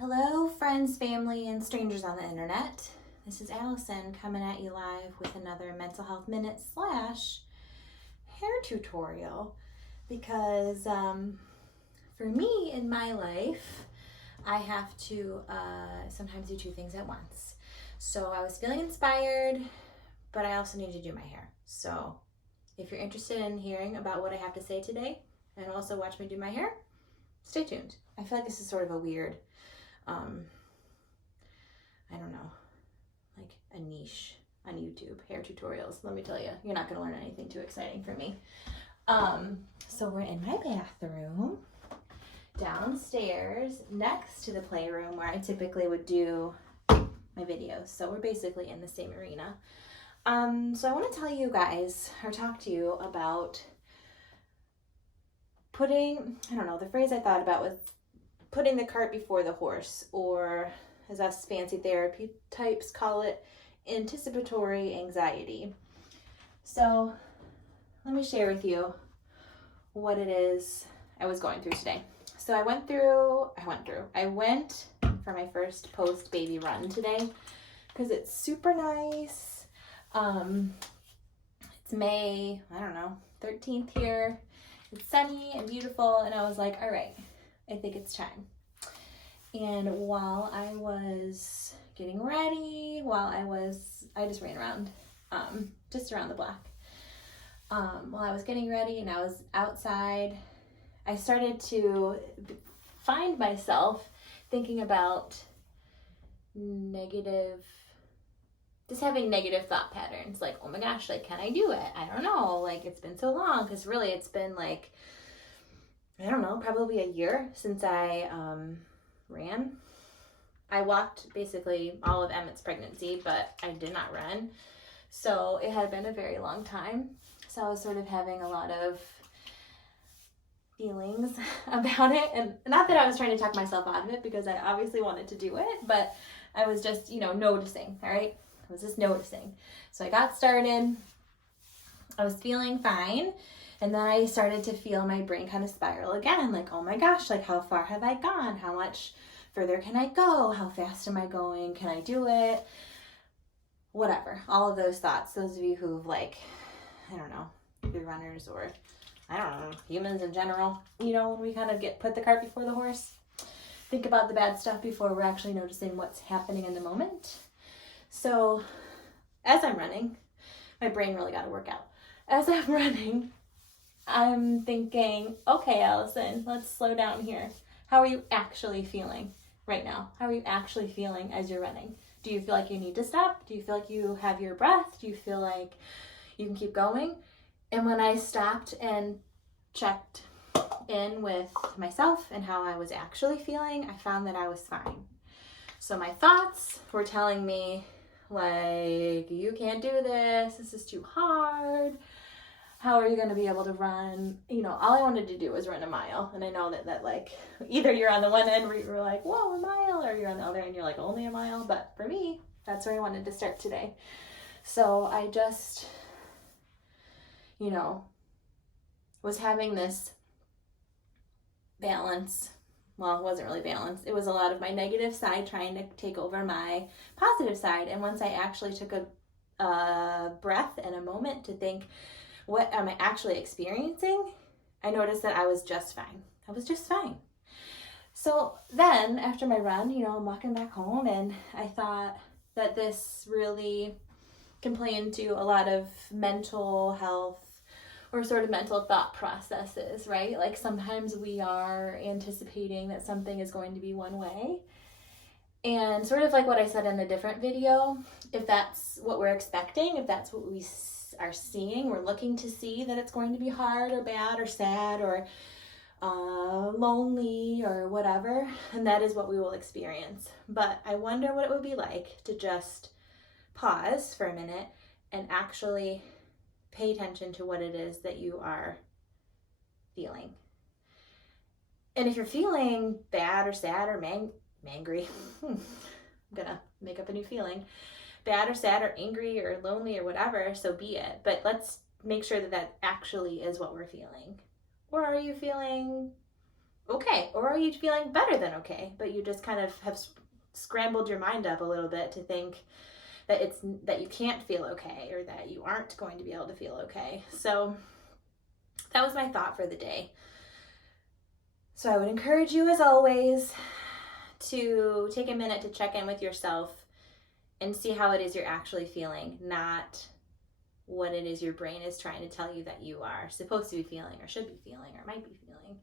Hello, friends, family, and strangers on the internet. This is Allison coming at you live with another Mental Health Minute / hair tutorial because for me in my life, I have to sometimes do two things at once. So I was feeling inspired, but I also need to do my hair. So if you're interested in hearing about what I have to say today and also watch me do my hair, stay tuned. I feel like this is sort of a weird I don't know, like a niche on YouTube, hair tutorials. Let me tell you, you're not gonna learn anything too exciting from me. So we're in my bathroom, downstairs, next to the playroom where I typically would do my videos. So we're basically in the same arena. So I wanna tell you guys, or talk to you about putting, I don't know, the phrase I thought about was putting the cart before the horse, or as us fancy therapy types call it, anticipatory anxiety. So let me share with you what it is I was going through today. So I went for my first post baby run today because it's super nice. It's May, 13th here. It's sunny and beautiful, and I was like, all right, I think it's time. And while I was getting ready, I just ran around, just around the block. While I was getting ready and I was outside, I started to find myself thinking about just having negative thought patterns. Like, oh my gosh, like, can I do it? I don't know. Like, it's been so long, because really it's been like, I don't know, probably a year since I ran. I walked basically all of Emmett's pregnancy, but I did not run. So it had been a very long time. So I was sort of having a lot of feelings about it. And not that I was trying to talk myself out of it, because I obviously wanted to do it, but I was just, noticing, all right? I was just noticing. So I got started. I was feeling fine. And then I started to feel my brain kind of spiral again, like, oh my gosh, like, how far have I gone? How much further can I go? How fast am I going? Can I do it? Whatever, all of those thoughts. Those of you who've, like, I don't know, be runners or, I don't know, humans in general, when we kind of put the cart before the horse, think about the bad stuff before we're actually noticing what's happening in the moment. So as I'm running, my brain really got to work out. As I'm running, I'm thinking, okay, Allison, let's slow down here. How are you actually feeling right now? How are you actually feeling as you're running? Do you feel like you need to stop? Do you feel like you have your breath? Do you feel like you can keep going? And when I stopped and checked in with myself and how I was actually feeling, I found that I was fine. So my thoughts were telling me, like, you can't do this. This is too hard. How are you going to be able to run? All I wanted to do was run a mile. And I know that like, either you're on the one end where you're like, whoa, a mile, or you're on the other end, you're like, only a mile. But for me, that's where I wanted to start today. So I just, was having this balance. Well, it wasn't really balance. It was a lot of my negative side trying to take over my positive side. And once I actually took a breath and a moment to think, what am I actually experiencing? I noticed that I was just fine. I was just fine. So then after my run, I'm walking back home, and I thought that this really can play into a lot of mental health or sort of mental thought processes, right? Like sometimes we are anticipating that something is going to be one way. And sort of like what I said in a different video, if that's what we're expecting, if that's what we are seeing, we're looking to see that it's going to be hard or bad or sad or lonely or whatever, and that is what we will experience. But I wonder what it would be like to just pause for a minute and actually pay attention to what it is that you are feeling. And if you're feeling bad or sad or mangry, I'm gonna make up a new feeling, bad or sad or angry or lonely or whatever, so be it. But let's make sure that actually is what we're feeling. Or are you feeling okay? Or are you feeling better than okay, but you just kind of have scrambled your mind up a little bit to think that you can't feel okay or that you aren't going to be able to feel okay? So that was my thought for the day. So I would encourage you, as always, to take a minute to check in with yourself and see how it is you're actually feeling, not what it is your brain is trying to tell you that you are supposed to be feeling or should be feeling or might be feeling,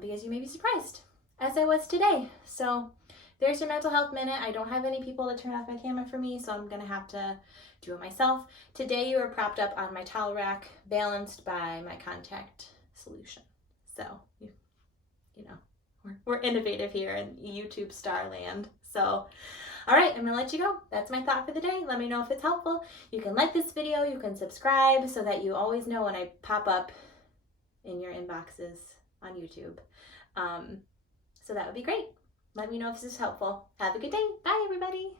because you may be surprised, as I was today. So there's your mental health minute. I don't have any people to turn off my camera for me, so I'm going to have to do it myself. Today you were propped up on my towel rack, balanced by my contact solution. So, you know, we're innovative here in YouTube star land. So, all right, I'm gonna let you go. That's my thought for the day. Let me know if it's helpful. You can like this video, you can subscribe so that you always know when I pop up in your inboxes on YouTube. So that would be great. Let me know if this is helpful. Have a good day. Bye, everybody.